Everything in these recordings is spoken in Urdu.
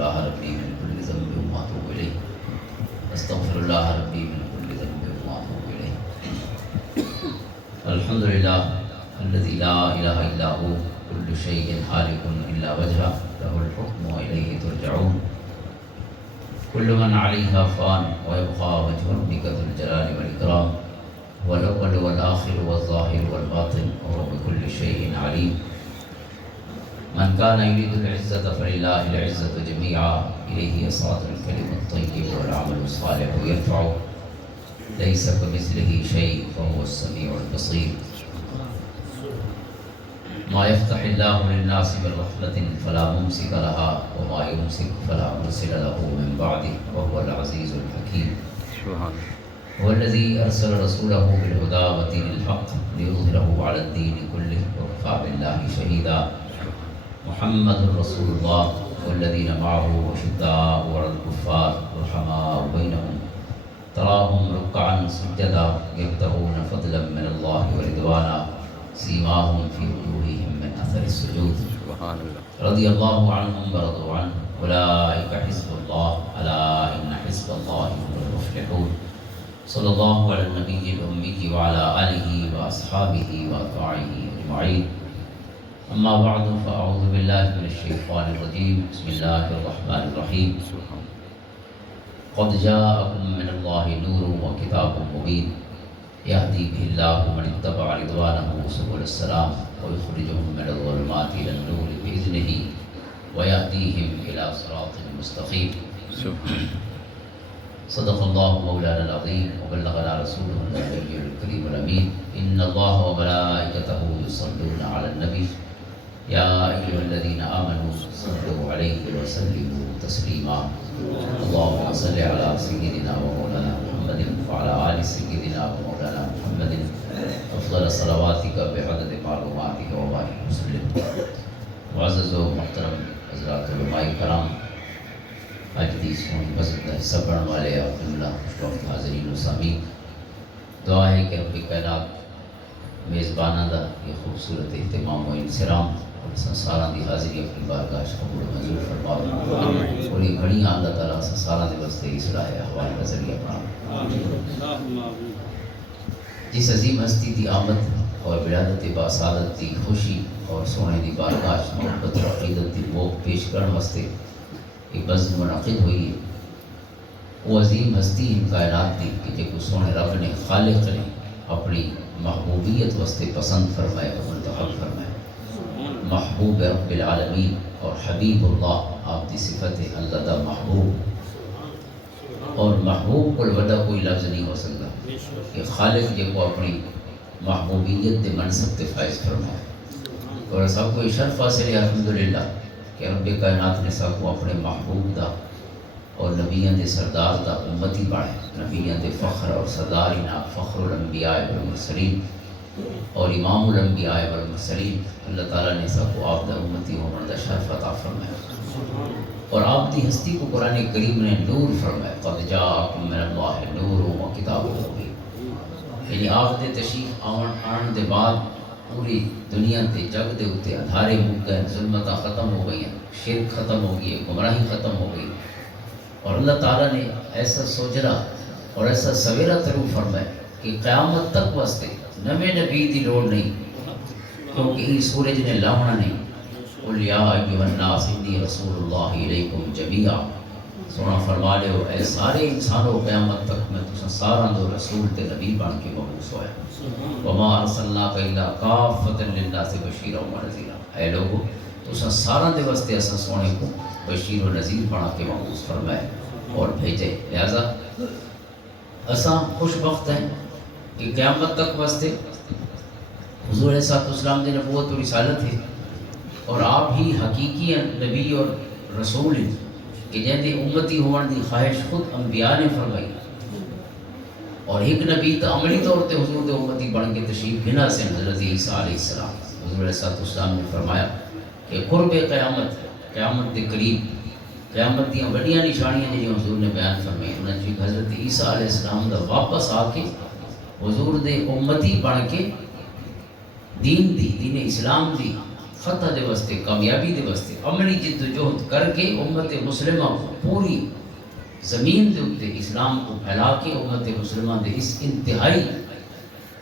الله ربي من كل ذنب وأتوب إليه أستغفر الله ربي من كل ذنب وأتوب إليه. الحمد لله الذي لا إله إلا هو كل شيء هالك إلا وجهه له الحكم وإليه ترجعون. كل من عليها فان ويبقى وجه ربك ذو الجلال والإكرام هو الأول والآخر والظاهر والباطن وهو بكل شيء عليم. من كان يريد العزة فلله العزة جميعا إليه يصعد الكلم الطيب والعمل الصالح يرفعه ليس كمثله شيء فهو السميع البصير. ما يفتح الله للناس من رحمة فلا ممسك لها وما يمسك فلا مرسل له من بعده وهو العزيز الحكيم. هو الذي أرسل رسوله بالهدى ودين الحق ليظهره على الدين كله وكفى بالله شهيدا. محمد رسول الله والذين معه أشداء على الكفار رحماء بينهم تراهم ركعا سجدا يبتغون فضلا من الله ورضوانا سيماهم في وجوههم من أثر السجود. رضي الله عنهم ورضوا عنه أولئك حزب الله ألا إن حزب الله هم المفلحون. صلى الله على النبي الأمي وعلى آله وأصحابه وأتباعه أجمعين. أما بعد فأعوذ بالله من الشيطان الرجيم. بسم الله الرحمن الرحيم. قد جاءكم من الله نور وكتاب مبين يهدي به الله من اتبع رضوانه سبل السلام ويخرجهم من الظلمات إلى النور بإذنه ويهديهم إلى صراط مستقيم. صدق الله مولانا العظيم وبلغنا رسوله النبي الكريم الأمين. إن الله وملائكته يصلون على النبي يا أيها الذين آمنوا صلوا عليه وسلموا تسليما. اللهم صل على سيدنا ومولانا محمد وعلى آل سيدنا ومولانا محمد أفضل صلواتك بعدد معلوماتك وبارك وسلم. معزز و محترم حضرات علماء کرام، آج دی سونی مسجد کا حصہ بننے والے آپ جملہ خوش حاضرین و سامعین، دعا ہے کہ رب کائنات میزبانہ دا یہ خوبصورت اہتمام و انصرام اور سنساراں دی حاضری اپنی بارگاہ قبول و منظور فرماؤ اور یہ گھڑیاں اللہ تعالیٰ سنساراں دے واسطے اصلاح احوال کا ذریعہ بنا. جس عظیم ہستی دی آمد اور ولادت باسعادت دی خوشی اور سونے دی بارگاہ محبت اور عقیدت دی موق پیش کرنے واسطے ایک بزم منعقد ہوئی ہے. وہ عظیم ہستی ان کائنات دی کہ جے کو سونے رب نے خالق نے اپنی محبوبیت واسطے پسند فرمائے اور منتخب فرمائے. محبوب رب العالمین اور حبیب اللہ آپ دی صفت ہے اللہ دا محبوب، اور محبوب کو وڈا کوئی لفظ نہیں ہو سکتا کہ خالق جے کو اپنی محبوبیت دے منصب تے فائز فرمائے. اور سب کو شرف حاصل ہے الحمدللہ کہ رب کائنات نے سب کو اپنے محبوب دا اور نبیان دے سردار دا امتی بڑھے. نبیان دے فخر اور سردار انہا فخر الانبیاء والمرسلین اور امام الانبیاء والمرسلین. اللہ تعالیٰ نے سب کو آپ دا امتی ہونے دا شرف عطا فرمایا اور آپ دی ہستی کو قرآن کریم نے نور فرمایا. قد جاءکم من اللہ نور و کتاب مبین. یعنی آپ دے تشریف آن دے بعد پوری دنیا تے جگ دے اتے ادھارے مک گئے، ظلمتاں ختم ہو گئی ہیں، شرک ختم ہو گئی ہے، گمراہی ختم ہو گئی. اور اللہ تعالیٰ نے ایسا سوجرا اور ایسا سویرا طرو فرمایا کہ قیامت تک واسطے نویں نبی دی لوڑ نہیں، کیونکہ یہ سورج نے لاؤنا نہیں. قل یا ایھا الناس انی رسول اللہ الیکم جمیعا. سونا فرما لے ہو اے سارے انسانوں قیامت تک میں تساں ساراں دو رسول تے نبی بن کے مبعوث ہویا. وما ارسلناک الا کافۃ للناس بشیرا ونذیرا. اے لوگو تساں ساراں دے واسطے اساں سونے کو بشیر و نذیر بنا کے مبعوث فرمائے اور بھیجے. لہذا اساں خوش بخت ہیں کہ قیامت تک واسطے حضور علیہ السلام دی نبوت و رسالت ہے اور آپ ہی حقیقی نبی اور رسول ہیں کہ جن دی امتی ہونے دی خواہش خود انبیاء نے فرمائی. اور ایک نبی تو عملی طور تے حضور دے امتی بن کے تشریف گھنا سے حضرت عیسیٰ علیہ السلام. حضور علیہ السلام نے فرمایا کہ قرب قیامت، قیامت دے قریب قیامت دیاں بڑیاں نشانیاں جی حضور نے بیان فرمائی. انہاں چ حضرت عیسیٰ علیہ السلام دا واپس آ کے حضور دے امتی بن کے دین اسلام دی فتح دے واسطے کامیابی دے واسطے عملی جد و جہد کر کے امت مسلمہ کو پوری زمین دے اتے اسلام کو پھیلا کے امت مسلمہ دے اس انتہائی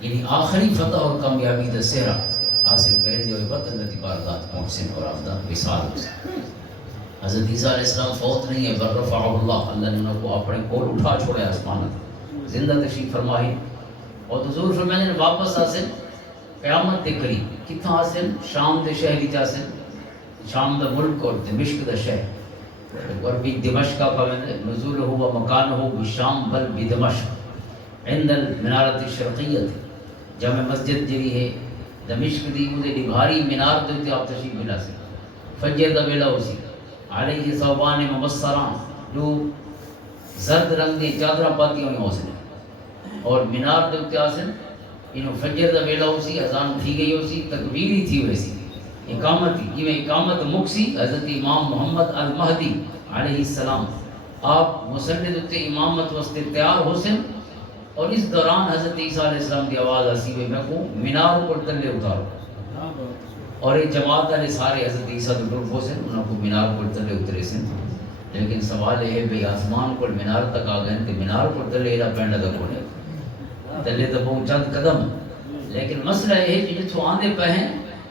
یعنی آخری فتح اور کامیابی دا سہرہ حاصل کریں دے وقت اللہ دی بارگاہ پہنچیں اور آفدہ وصال ہو سکتے. حضرت عیسیٰ علیہ السلام فوت نہیں ہے بل رفعہ اللہ نے انہوں کو اپنے کول اٹھا چھوڑے آسمانت زندہ تشریف فرمائی اور حضور فرمائے نے واپس حاصل قیامت دے قریب کتنا حاصل شام دے شہری جاسل شام دا ملک اور دمشق دا شہر اور بھی دمشق کا پوینے نزول ہوا مکان ہو بشام بل بدمشق عند المنارت الشرقیت جامع مسجد جری ہے دمشق دی مجھے بھاری مینار دیتے آپ تشریف ملا سے فجر دا بیلا ہو سی علیہ صوبان مبصران جو زرد رنگ دی چادرہ پاتی ہوئی حوصلے اور مینار دیتے آسن انہوں فجر دا بیلا ہو سی اذان تھی گئی ہو سی تکبیری تھی ویسی اقامت تھی یہ اقامت مکسی حضرت امام محمد المہدی علیہ السلام آپ مسلم دیتے امامت وسط تیار ہو سن اور اس دوران حضرت عیسیٰ علیہ السلام دی آواز آسی ہوئی میں کو مینار کو تلے اتارو اور ایک جماعت والے سارے حضرت عیسیٰ دے گروپ ہو سن انہوں کو مینار کو تلے اترے سن لیکن سوال ہے بھئی آسمان کو مینار تک آ گئے تے مینار کو تلے ایرا پینڈا دا کونے تلے تو بہت چند قدم لیکن مسئلہ یہ ہے کہ جتھو آندے پہ ہیں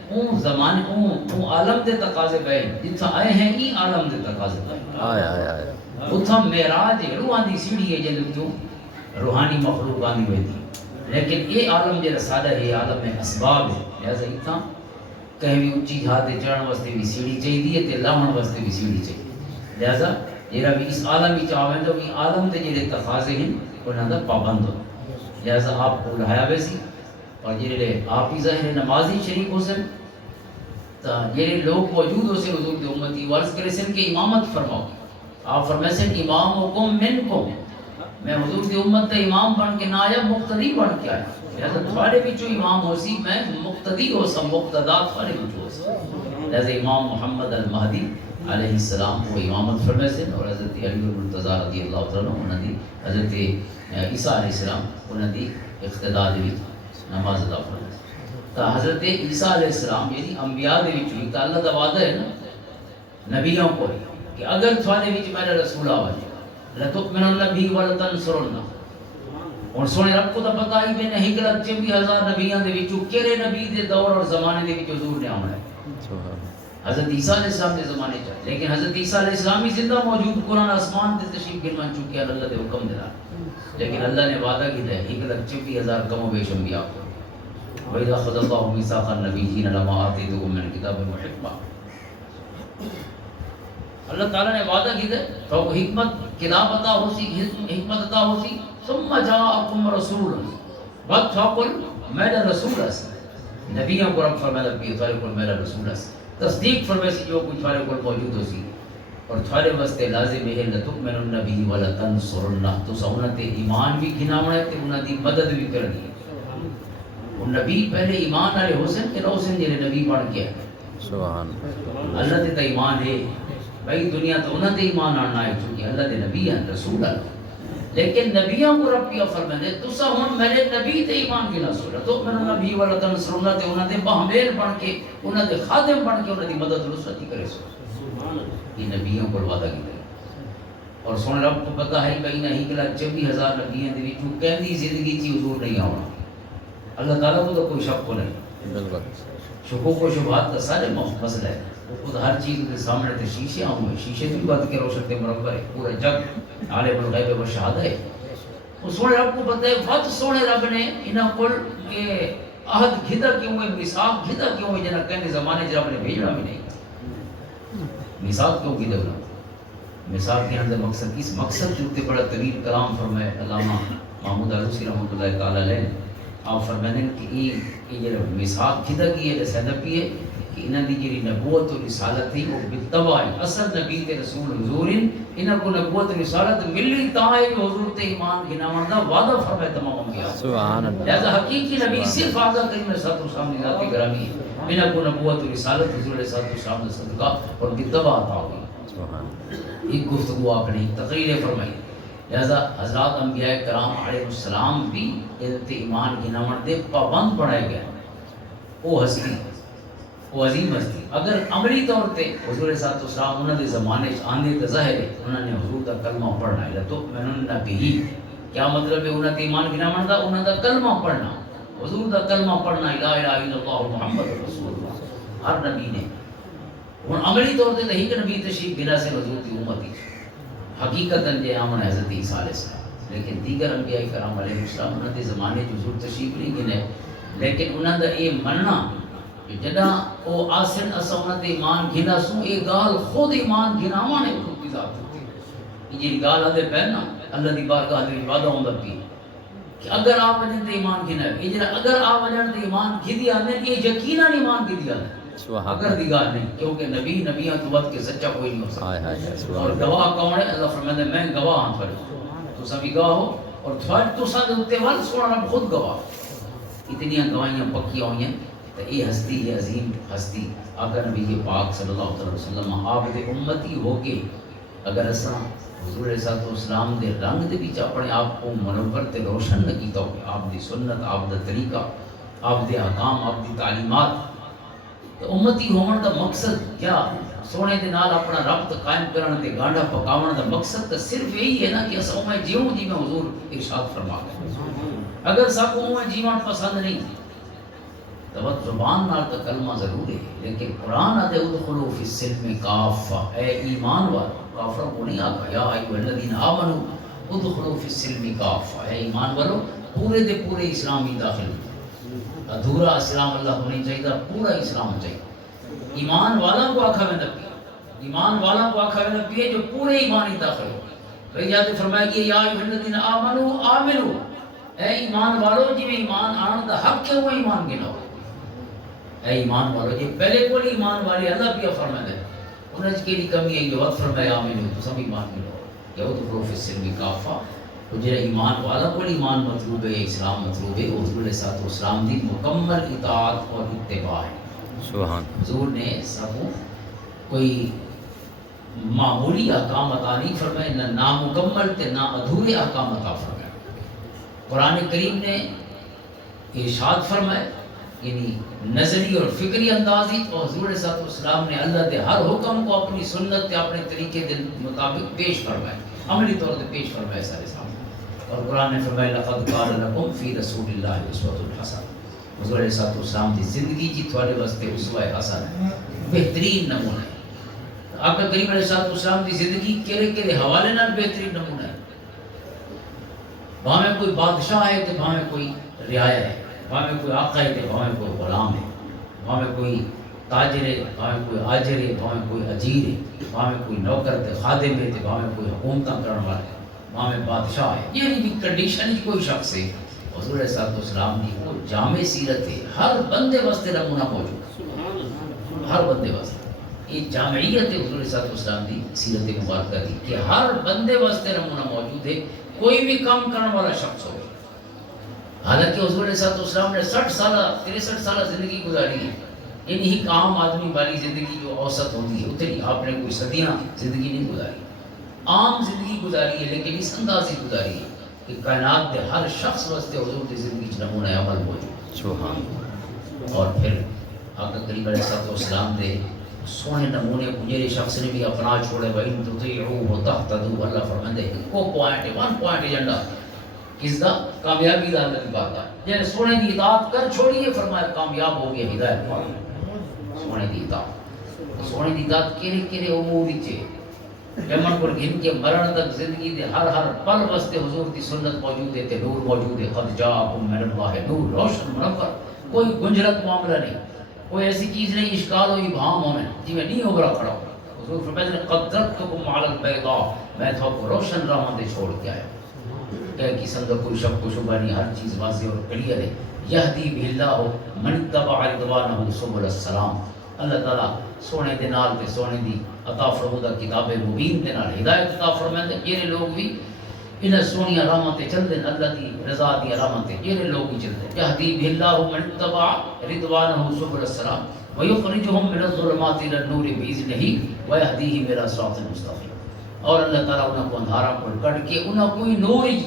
اون زمانے اون عالم دے تقاضے پہ جتھا آئے ہیں ای عالم دے تقاضے پہ آئے اتھا معراج روحان دی سیڑھی ہے جن تو روحانی مخلوق آنی ہوئی تھی لیکن یہ عالم جو رسالہ ہے عالم اسباب ہے لہذا اتھا کہیں بھی اونچی جہاتے چڑھن واسطے بھی سیڑھی چاہیے دیئے تے لاہن واسطے بھی سیڑھی چاہیے لہذا جیرا بھی اس عالمی چاہویں تو یہ عالم دے جیرے تقاضے ہیں انہاں دا پابند ہو لہذا آپ کو لہایا ویسی اور جیرے آپ ہی ظاہر نمازی شریک ہو سن تا جیرے لوگ موجود ہو سن حضور دی امتی ورز کرے سن کہ امامت فرماؤ آپ فرمائے سن امامکم منکم میں حضور دی امت دا امام بن کے نہ آیا مقتدی بن کے آیا لہذا تھوڑے بھی جو امام ہو سی میں مقتدی ہو سا مقتدہ تھوڑے بھی جو ہو سا لہذا امام محمد المہدی علیہ السلام کو امامت فرمائے سن اور حضرت علی المرتضی رضی اللہ تعالیٰ انہوں نے حضرت عیسیٰ علیہ السلام انہوں نے اقتداء دی نماز ادا فرمائے تا حضرت عیسیٰ علیہ السلام یعنی انبیاء دے وچ ہوئی تا اللہ دا وعدہ ہے نا نبیوں کو کہ اگر تھوڑے وچ میرا رسول آوے لتؤمنن به ولتنصرن اور سونے رب کو تو پتہ ہی بھی نہیں کہ 24,000 نبیوں دے وچوں کیڑے نبی دے دور اور زمانے دے وچ حضور نے آنا ہے حضرت عیسیٰ علیہ السلام دے زمانے چاہے لیکن حضرت عیسیٰ علیہ السلام ہی زندہ موجود قرآن آسمان دے تشریف گرمان چکے اللہ دے حکم دے رہا لیکن اللہ نے وعدہ کی ہے 1,24,000 کم و بیش انبیاء کو وَإِذَا خَذَ اللَّهُ مِيثَاقَ النَّبِيِّينَ لَمَا آتَيْتُكُم مِّن كِتَابٍ وَحِكْمَةٍ اللہ تعالیٰ نے وعدہ کی ہے تو حکمت کتاب عطا ہو سی حکمت عطا ہو سی ثم جاءکم رسول بعد تھاکل میرا رسول ہے نبیوں کو رب فرمائے کہ تھارے کو میرا رسول ہے تصدیق فرمائے سی جو کچھ تھارے کو موجود ہو سی اور تھارے واسطے لازم ہے لتؤمنن النبی ولتنصرنہ تو سہونت ایمان بھی گھناونا ہے تے انہاں دی مدد بھی کرنی ہے وہ نبی پہلے ایمان والے حسین کہ حسین جڑے نبی بن کے سبحان اللہ تے ایمان ہے بھائی دنیا تو انہاں دے ایمان آنا ہے چونکہ اللہ دے نبی ہیں رسول اللہ لیکن نبیوں کو رب کیا فرمائے تسا ہن میرے نبی تے ایمان کی نہ سوچا تو میرا نبی والا تنصرنا تے انہاں دے باہمیر بن کے انہاں دے خادم بن کے انہاں دی مدد نصرت کرے سو سبحان اللہ یہ نبیوں کو وعدہ کیتا اور سن رب کو پتہ ہے کہ نہیں کہ 24,000 نبیوں دے وچوں کہندی زندگی تھی حضور نہیں آونا اللہ تعالیٰ کو تو کوئی شک کو نہیں بالکل شکوک و شبہات کا سارے مسئلہ ہے وہ خود ہر چیز کے سامنے تے شیشے آؤں ہوئے شیشے بھی بات کے روشن تے مربع ہے پورا جگ عالم الغیب و شہادہ ہے وہ سونے رب کو پتہ ہے وقت سونے رب نے انہاں کل کے عہد گھدا کیوں ہے میثاق گھدا کیوں ہے جنہاں کہنے زمانے جب نے بھیجنا بھی نہیں میثاق کیوں گھدا بنا میثاق کے اندر مقصد کس مقصد جو تے بڑا طویل کلام فرمائے علامہ محمود علوسی رحمۃ اللہ تعالی علیہ آپ فرمانے کہ یہ میثاق گھدا کی ہے سیدہ پی ہے کہ انہاں دی جڑی نبوت و رسالت تھی وہ بالتبع اثر نبی تے رسول حضور انہاں کو نبوت و رسالت ملی تا ہے کہ حضور تے ایمان گھناون دا وعدہ فرمائے تمام انبیاء سبحان اللہ لہذا حقیقی نبی صرف آزاد کریم صلی اللہ علیہ ذات گرامی ہے انہاں کو نبوت و رسالت حضور علیہ السلام نے صدقہ اور بالتبع عطا ہوئی سبحان اللہ ایک گفتگو آپ نے تقریر فرمائی لہذا حضرات انبیاء کرام علیہ السلام بھی ایمان گھناون دے پابند بنائے گئے وہ ہستی وہ عظیم ہستی اگر عملی طور پہ حضور صاحب اسلام انہوں نے زمانے آندے تو ظاہر ہے انہوں نے حضور کا کلمہ پڑھنا ہے تو میں نے بھی کیا مطلب ہے انہوں نے ایمان گنا منتا انہوں نے کلمہ پڑھنا حضور کا کلمہ پڑھنا لا الہ الا اللہ محمد رسول اللہ ہر نبی نے ہن عملی طور پہ نہیں کہ نبی تشریف بنا سے حضور کی امتی حقیقتاً جے آمن حضرت عیسیٰ علیہ السلام لیکن دیگر انبیاء کرام علیہ السلام انہوں نے زمانے جو حضور تشریف نہیں گنے لیکن انہوں نے یہ مننا جدا او آسن اسا انہوں نے ایمان گھنا سوں اے گال خود ایمان گھنا مانے حضور کی ذات ہوتی یہ گال آدھے پہنا اللہ دی بارگاہ دے وعدہ ہوں لگی کہ اگر آپ وجن تے ایمان گھنا ہے یہ اگر آپ وجن تے ایمان گھدی آنے یہ یقیناً ایمان گھدی آنے اگر دی گال نہیں کیونکہ نبی نبیاں تو بد کے سچا کوئی نہیں ہو سکتا اور گواہ کون ہے اللہ فرماتے ہیں میں گواہ ہوں پر تو سبھی گواہ ہو اور تھوڑ تو ساتھ ہوتے وال سونا رب خود گواہ اتنی گواہیاں پکی ہوئی ہیں تو یہ ہستی یہ عظیم ہستی اگر نبی پاک صلی اللہ علیہ وسلم آپ دے امتی ہو کے اگر اساں حضور علیہ السلام دے رنگ دے بیچ اپنے آپ کو منور تے روشن نہ کیتا ہو آپ دی سنت آپ دا طریقہ آپ دے احکام آپ دی تعلیمات تو امتی ہون دا مقصد یا سونے دے نال اپنا ربط قائم کرن تے گانڈا پکاون دا مقصد تو صرف یہی ہے نا کہ اساں میں جیوں جی میں حضور ارشاد فرما گئے اگر سب کو میں جیون پسند نہیں تو زبان نال تو کلمہ ضرور ہے لیکن قرآن آتے ادخلوا فی السلم کافہ اے ایمان والو کافروں کو نہیں آکھا یا ایھا الذین آمنوا ادخلوا فی السلم کافہ اے ایمان والو پورے دے پورے اسلام میں داخل ادھورا اسلام اللہ کو نہیں چاہیے پورا اسلام چاہیے ایمان والا کو آکھا میں نبی ایمان والا کو آکھا میں نبی ہے جو پورے ایمان ہی داخل ہو بھئی جاتے فرمایا کہ یا ایھا الذین آمنوا آمنوا اے ایمان والو جی میں ایمان آن دا حق ہے وہ ایمان گنا ہو اے ایمان والو یہ پہلے کوئی ایمان والے اللہ بھی فرمائے دے انہیں کی کمی ہے یہ وقت فرمایا آمین تو سب ایمان گنا ہو یا وہ تو پروفیسر بھی کافا تو جہاں ایمان والا کو ایمان مطلوب ہے اسلام مطلوب ہے حضور علیہ السلام دی مکمل اطاعت اور اتباع ہے سبحان حضور نے سب کوئی معمولی احکام عطا نہیں فرمائے نہ نامکمل تے نہ ادھورے احکام عطا فرمائے قرآن کریم نے ارشاد فرمائے یعنی نظری اور فکری اندازی اور حضور علیہ السلام نے اللہ دے ہر حکم کو اپنی سنت کے اپنے طریقے کے مطابق پیش فرمائے عملی طور پر پیش فرمائے سارے سامنے اور قرآن نے فرمایا لقد کان لکم فی رسول اللہ اسوۃ حسنہ حضور علیہ السلام کی زندگی جی تھوڑے واسطے اسوہ حسن ہے بہترین نمونہ ہے آقا کریم علیہ السلام کی زندگی کیڑے حوالے نال بہترین نمونہ ہے بھاویں کوئی بادشاہ ہے تو بھاویں کوئی رعایا ہے بھاویں کوئی آقا ہے تو بھاویں کوئی غلام ہے بھاویں کوئی تاجر ہے بھاویں کوئی آجر ہے بھاویں کوئی اجیر ہے بھاویں کوئی نوکر تے خادم ہے تے بھاویں کوئی حکومتاں کرن والا ہے بھاویں بادشاہ ہے یعنی بھی کنڈیشن کوئی شخص ہے حضور علیہ السلام کی وہ جامع سیرت ہے ہر بندے واسطے نمونہ موجود ہے ہر بندے واسطے یہ جامعیت ہے حضور علیہ السلام کی سیرت مبارکہ دی کہ ہر بندے واسطے نمونہ موجود ہے کوئی بھی کام کرنے والا شخص ہو حالانکہ حضور علیہ السلام نے 60 سالہ 63 سالہ زندگی گزاری ہے یعنی ایک عام آدمی والی زندگی جو اوسط ہوتی ہے اتنی آپ نے کوئی صدیاں زندگی نہیں گزاری عام زندگی گزاری ہے لیکن اس انداز ہی گزاری ہے کہ کائنات کے ہر شخص واسطے حضور کی زندگی چ نمونہ عمل موجود سبحان اور پھر آقا کریم علیہ السلام دے سونے نمونے مجھے شخص نے بھی اپنا چھوڑے وَإِن تُطِيعُوهُ تَهْتَدُوا اللہ فرماندے کو پوائنٹ ہے 1 پوائنٹ ایجنڈا کس دا کامیابی دا اللہ کی بات ہے جن سونے دی اطاعت کر چھوڑیے فرمایا کامیاب ہو گیا ہدایت پا سونے دی اطاعت سونے دی اطاعت کیڑے امور وچ جمن پر گن کے مرن تک زندگی دے ہر پل واسطے حضور کی سنت موجود ہے تے نور موجود ہے قد جاءکم من اللہ نور روشن منور کوئی گنجرت معاملہ نہیں کوئی ایسی چیز نہیں اشکال ہوئی بھام ہونے جی میں نہیں ابھرا کھڑا ہوں حضور فرماتے ہیں قد ترکتکم علی البیضاء میں تو کو روشن راہوں دے چھوڑ کے آیا کہ قسم کا کوئی شک و شبہ نہیں ہر چیز واضح اور کلیئر ہے یہدی بہ اللہ من اتبع رضوانہ سبل السلام اللہ تعالیٰ سونے دے نال تے سونے دی عطا فرمودہ کتاب مبین دے نال ہدایت عطا فرمائے یہ لوگ بھی انہیں سونی راہاں تے چل دیں اللہ دی رضا دی راہاں تے یہ لوگ بھی چل دیں یہدی بہ اللہ من اتبع رضوانہ سبل السلام ویخرجہم من الظلمات الی النور بإذنہ ویہدیہم الی صراط مستقیم اور اللہ تعالیٰ انہوں کو اندھارا پر کٹ کے انہوں کوئی نور ہی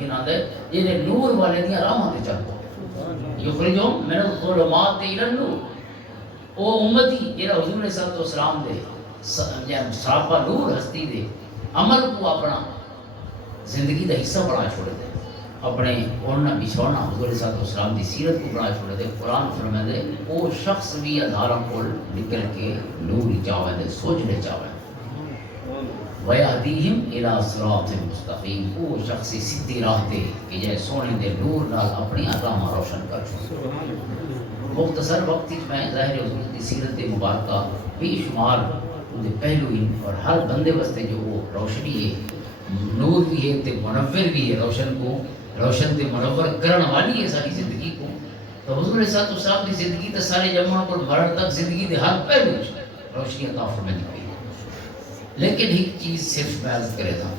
گنا دے یہ نور والے دیا راہاں تے چل پو یخرجہم من الظلمات الی النور وہ امتی جہاں حضور صلی اللہ علیہ وسلم دے صحابہ نور ہستی دے عمل کو اپنا زندگی دا حصہ بنا چھوڑے دے، اپنے اڑنا بچھوڑنا حضور صلی اللہ علیہ وسلم دی سیرت کو بنا چھوڑے دے۔ قرآن فرمائے دے وہ شخص بھی ادھارا کول نکل کے نور چاہوے دے، سوچنے چاہوے وَيَهْدِيهِمْ إِلَىٰ صِرَاطٍ مُسْتَقِيمٍ، وہ شخص سیدھی راہ تے کہ جے سونے دے نور نال اپنی راہ روشن کر چھوڑے۔ مختصر وقت میں ظاہر حضور کی سیرت مبارکہ بے شمار ان پہلو ہی اور ہر بندے واسطے جو وہ روشنی ہے، نور بھی ہے تے منور بھی ہے، روشن تے منور کرن والی ہے ساری زندگی کو۔ تو حضور صلی اللہ علیہ وسلم کی زندگی تے سارے جمعہ کو مرن تک زندگی دے ہر پہلو روشنی عطا فرمائی گئی۔ لیکن ایک چیز صرف میں عرض کرے تھا،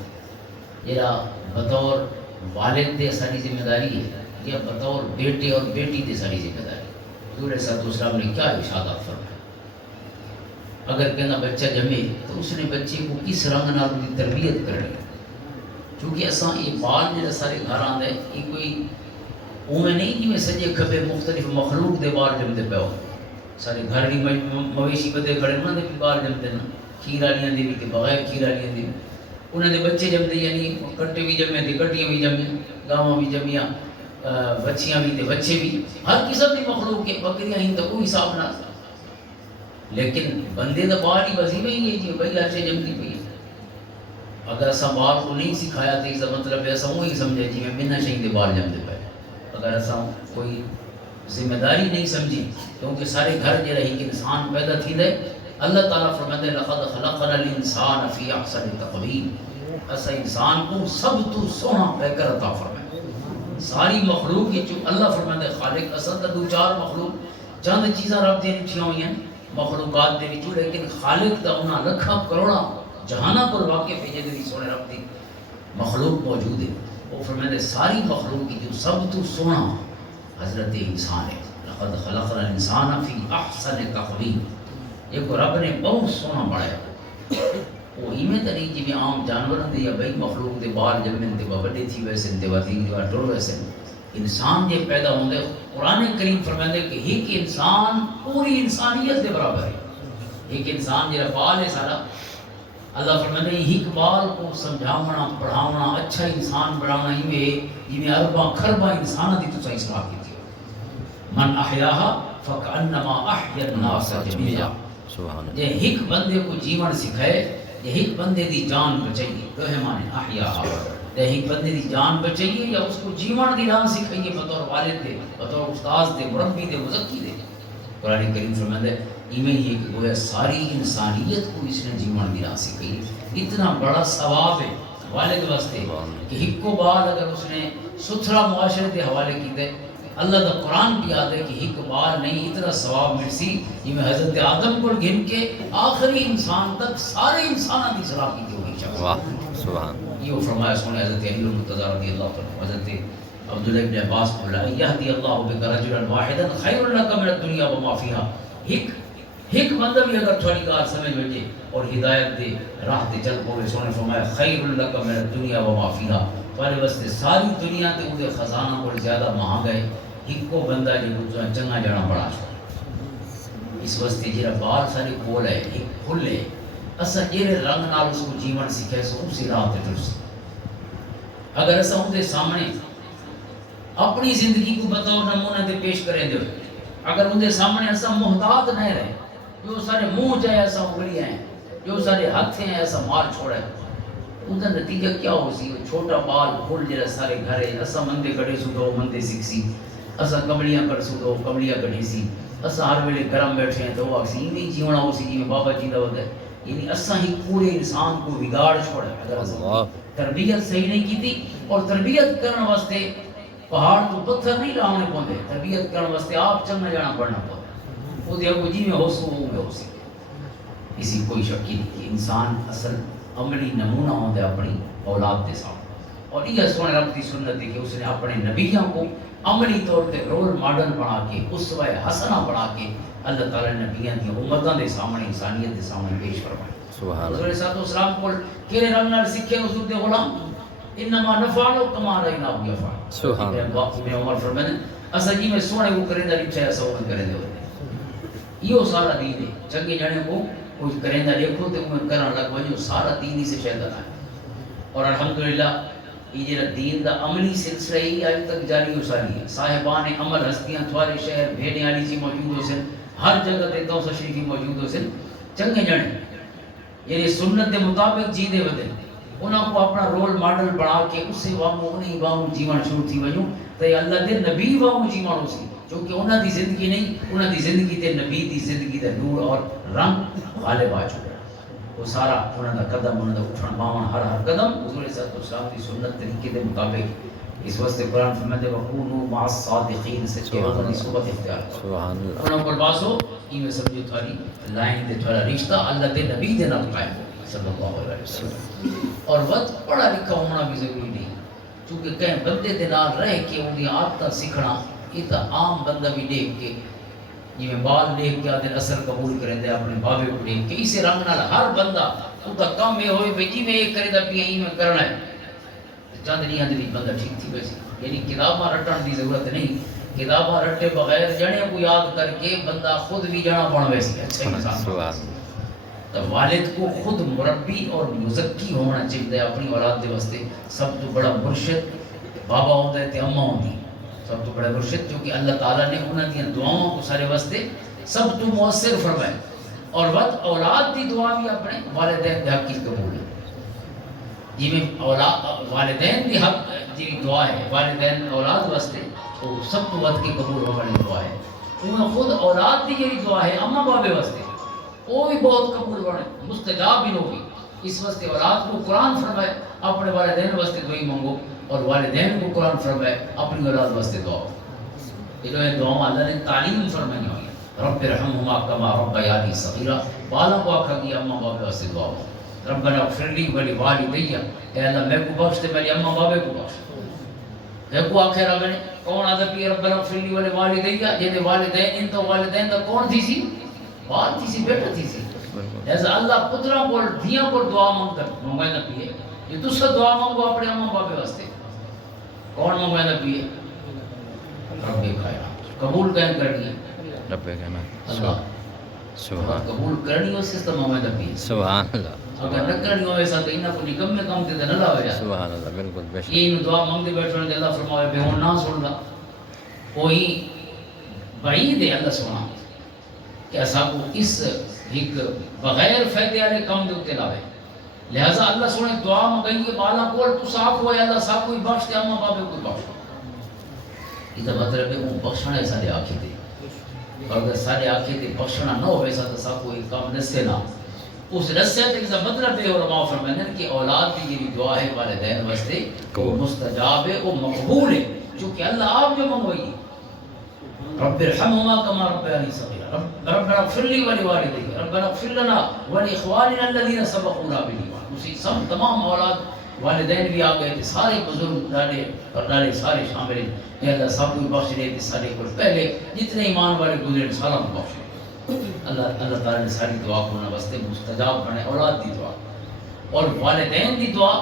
جہاں بطور والد دے ساری ذمہ داری ہے یا بطور بیٹے اور بیٹی دے ساری ذمہ داری۔ حضور صلی اللہ علیہ وسلم نے کیا ارشادات فرمایا؟ اگر کہنا بچہ جمے تو اس نے بچے کو کس رنگ نال ان کی تربیت کرنی، چونکہ اساں یہ بال جڑا سارے گھر آندا ہے یہ کوئی اوے نہیں جی میں سجے کھبے مختلف مخلوق دے بال جمدے پے ہو، سارے گھر دی مویشی بدے کھڑے انہاں دے بھی بال جمدے نا، کھیر والیاں دے بھی تے بغیر کھیر والیاں دے انہاں دے بچے جمدے، یعنی کٹے بھی جمے تے کٹیاں بھی جمے، گاواں بھی جمیاں، بچیاں بھی تے بچے بھی، ہر قسم دی مخلوق کے بکریاں ہی تو کوئی حساب نہ۔ لیکن بندے دا بال ہی وظیفہ ہی ہے جی بھائی اچھے جمتی پئی ہے۔ اگر اساں بال کو نہیں سکھایا تو اس کا مطلب ہے اساں وہی سمجھے جی میں بنا شہید دے بال جمتے پئے۔ اگر اساں کوئی ذمہ داری نہیں سمجھی، کیونکہ سارے گھر جڑا ایک انسان پیدا تھی دے، اللہ تعالیٰ فرماتے ہیں لقد خلقنا الانسان فی احسن تقویم، اسا انسان کو سب تو سونا پہ کر عطا فرمائے۔ ساری مخلوق کی جو اللہ فرماتے ہیں خالق اسد دو چار مخلوق چند چیزاں رب دے رکھیاں ہوئی ہیں مخلوقات دے وچوں، لیکن خالق دا انہاں لکھاں کروڑاں جہاناں پر واقف ہے جدی سونے رب دی مخلوق موجود ہے۔ وہ فرماتے ہیں ساری مخلوق کی جو سب تو سونا حضرت انسان ہے۔ لقد خلقنا الانسان فی احسن تقویم، یہ کو رب نے بہت سونا بنایا۔ وہ ایویں تو نہیں جی عام جانوراں دے یا بئی مخلوق دے بال جمن تے بڑے تھی ویسے تے وادی جو ٹر ویسے انسان جے پیدا ہوندے، قرآن کریم فرماندے کہ ایک انسان پوری انسانیت دے برابر ہے۔ ایک انسان جڑا بال ہے سارا، اللہ فرماندے ایک بال کو سمجھاونا پڑھاونا اچھا انسان بناونا ایویں جویں ارباں خرباں انساناں دی تساں اصلاح کیتی ہو۔ من احیاها فکأنما احیا الناس جميعا، یہ ایک بندے کو جیون سکھائے، یہ ایک بندے دی جان بچائیے، دوہے معنی احیاها، ایک بندے دی جان بچائیے یا اس کو جیون دی راہ سکھائیے بطور والد دے، بطور استاد دے، مربی دے، مزکی دے۔ قرآن کریم فرماتا ہے ایویں ہی کہ گویا ساری انسانیت کو اس نے جیون دی راہ سکھائی۔ اتنا بڑا ثواب ہے والد واسطے کہ ایک کو بال اگر اس نے ستھرا معاشرے دے حوالے کیتے، اللہ دا قرآن بھی یاد ہے کہ ایک بال نہیں اتنا ثواب مرسی جویں حضرت آدم کو گن کے آخری انسان تک سارے انسانوں کی اصلاح کی ہوئی شخص۔ واہ سبحان، یہ فرمایا سونے حضرت علی المرتضی رضی اللہ عنہ، حضرت عبداللہ ابن عباس کو لا یہدی اللہ بک رجلا واحدا خیر لک من الدنیا وما فیہا، ایک بندہ بھی اگر تھوڑی بات سمجھ بیٹھے اور ہدایت دے راہ تے چل پوے، سونے فرمایا خیر لک من الدنیا وما فیہا، تھوڑے واسطے ساری دنیا تے اودے خزانہ کو زیادہ مہنگا ہے ایک کو بندہ جو چنگا جانا بڑا چھوڑا۔ اس واسطے جڑا بال سارے کول ہے ایک کھل ہے، اسا جڑے رنگ نال اس کو جیون سکھے سو اسی راہ تے ٹر سکے۔ اگر اسا اون دے سامنے اپنی زندگی کو بطور نمونہ دے پیش کریں دے، اگر ان دے سامنے ایسا محتاط نہ رہے، جو سارے منہ چاہے ایسا اگلی ہیں، جو سارے ہاتھ ہیں ایسا مار چھوڑے، ان کا نتیجہ کیا ہو سی؟ چھوٹا بال کھول جڑا سارے گھر ہے، ایسا مندے کڑے سو دو مندے سکھ سی، ایسا کملیاں کر سو دو کملیاں کڑی سی، ایسا ہر ویلے گرم بیٹھے ہیں تو آکسی ہی نہیں جیونا ہو سی جی میں بابا جی دا ہوتا ہے، یعنی ایسا ہی پورے انسان کو بگاڑ چھوڑا ہے۔ اگر تربیت صحیح نہیں کی تھی، اور تربیت کرنے واسطے پہاڑ تو پتھر نہیں لاؤنے پوندے، تربیت کرنے واسطے آپ چلنا جانا پڑنا پڑتا، وہ دیکھو جی میں ہو سو ہوں گے ہو سی۔ اسی کوئی شک نہیں کہ انسان اصل عملی نمونہ ہوتا ہے اپنی اولاد کے سامنے، اور یہ سونے رب کی سنت ہے کہ اس نے اپنے نبیوں کو عملی طور پہ رول ماڈل بنا کے، اسوہ حسنہ بنا کے اللہ تعالیٰ نے نبیوں کی امتوں کے سامنے، انسانیت کے سامنے پیش فرمایا۔ سبحان اللہ۔ حضور صلی اللہ علیہ وسلم کو کیڑے رنگ نال سکھے حضور دے غلام، انما نفعل کما رأینا یفعل۔ سبحان اللہ۔ میں عمر فرماتے ہیں اسا جی میں سونے کو کرے دا لکھا ہے ایسا وہ کرے دے ہوتے ہیں۔ یہ سارا دین ہے. چنگے جنے کو کچھ کرندہ دیکھو تو انہیں کرن لگ وجو سارا دین ہی سے شہدہ ہے. اور الحمدللہ یہ جڑا دین دا عملی سلسلہ ہی آج تک جاری ہو ساری ہے. صاحبان عمل ہستیاں تھوارے شہر بھیڑے والی سی موجود ہو سن, ہر جگہ تے تو شریفی موجود ہو سن. چنگے جنے یعنی سنت کے مطابق جی دے ودے انہاں کو اپنا رول ماڈل بنا کے اس سے وامو انہیں وامو جیون شروع تھی وجوں تو اللہ دے نبی وامو جیون ہو سی, چونکہ انہاں دی زندگی نہیں, انہاں دی زندگی تے نبی دی زندگی دا نور اور رنگ غالب آ چکا. وہ سارا انہاں دا قدم, انہاں دا اٹھن باون ہر قدم حضور صلی اللہ علیہ وسلم کی سنت طریقے دے مطابق. اس واسطے قرآن فرماتے وکونوا مع الصادقین, سچے لوگوں کی صحبت اختیار کرو. سبحان اللہ. انہاں کو باسو یہ سمجھو تھاری لائن دے تھوڑا رشتہ اللہ دے نبی دے نال قائم صلی اللہ علیہ وسلم. اور وقت پڑھا لکھا ہونا بھی ضروری نہیں, چونکہ کہیں بندے دے نال رہ کے ان کی عادتیں سیکھنا یہ تو عام بندہ بھی دیکھ کے جی میں بال دیکھ کے آدھے اثر قبول کریں دے اپنے بابے کو دیکھ کے اسی رنگ نال ہر بندہ ان کا کام یہ ہوئے بھئی جی میں ایک کرے دا پیا ہی میں کرنا ہے چند نہیں آدھے بندہ ٹھیک تھی ویسے. یعنی کتاباں رٹن دی ضرورت نہیں, کتاباں رٹے بغیر جڑے کو یاد کر کے بندہ خود بھی جانا پڑ ویسے اچھا انسان. تو والد کو خود مربی اور مزکی ہونا چاہیے اپنی اولاد دے واسطے. سب تو بڑا مرشد بابا ہوتا ہے تے اماں ہوتی, سب تو بڑا مرشد کیونکہ اللہ تعالیٰ نے انہوں نے دعاؤں کو سارے واسطے سب تو مؤثر فرمائے. اور وقت اولاد دی دعا بھی اپنے والدین دے حق کی قبول ہے. جی میں اولاد والدین دی حق جی دعا ہے والدین اولاد واسطے تو سب تو وقت کی قبول ہونے والی دعا ہے. انہوں خود اولاد دی جی دعا ہے اماں بابے واسطے وہ بھی بہت قبول بنے مستجاب بھی ہوگی. اس واسطے اولاد کو قرآن فرمائے اپنے والدین واسطے دعائی مانگو, اور والدین کو قرآن فرمائے اپنی اولاد واسطے دعا. یہ دعاؤں اللہ نے تعلیم فرمائی ہوئی رب رحمہما کما ربیانی صغیرا. بالا کو آکھا کہ اماں بابے واسطے دعا ہو ربنا اغفر لی ولی والدی, اے اللہ میں کو بخش دے میری اماں بابے کو بخش. میں کو آخر رب نے کون آدھا پی ربنا اغفر لی ولی والدی, جیسے والدین ان تو والدین دا کون تھی سی بات تھی سی بیٹا تھی سی. ایسا اللہ پترا کو دھیاں کو دعا منگوائے نہ پیے. یہ دوسرا دعا مانگو اپنے اماں بابے واسطے کون منگوائے نہ پیے رب کھایا قبول کہیں کرنی ہے رب کہنا اللہ سبحان قبول کرنی ہو سے تو منگوائے نہ پیے. سبحان اللہ. اگر نہ کرنی ہو ایسا تو انہاں کو نکم میں کام دے نہ لاوے. سبحان اللہ. بالکل بے شک یہ دعا مانگتے بیٹھنے اللہ فرمائے بے ہون نہ سندا کوئی بعید ہے اللہ سبحانہ کہ ایسا کو اس ایک بغیر فائدے والے کام دے اتے لاوے. لہذا اللہ سونے دعا منگائی کہ بالا کول تو صاف ہوئے اللہ صاحب کوئی بخش دے اماں بابے کوئی بخش. یہ مطلب ہے وہ بخشنا ہے سارے آنکھیں دے, اور اگر سارے آنکھیں دے بخشنا نہ ہو ویسا تو صاحب کوئی کام نسے نہ اس رسے تے اس مطلب ہے. اور علماء فرماتے ہیں کہ اولاد کی یہ دعا ہے والدین واسطے وہ مستجاب ہے, وہ مقبول ہے, چونکہ اللہ آپ جو منگوائیے رب ارحمهما كما ربياني صغيرا ربنا اغفر لي ولوالدي ربنا اغفر لنا ولاخواننا الذين سبقونا بالايمان. اسی سب تمام اولاد والدین بھی آ گئے تھے, سارے بزرگ ڈالے اور ڈالے سارے شامل ہیں. اے اللہ سب کو بخش دے تے سارے کو پہلے جتنے ایمان والے گزرے سارا کو بخش دے. اللہ تعالی نے ساری دعا کو نہ واسطے مستجاب بنے اولاد دی دعا اور والدین دی دعا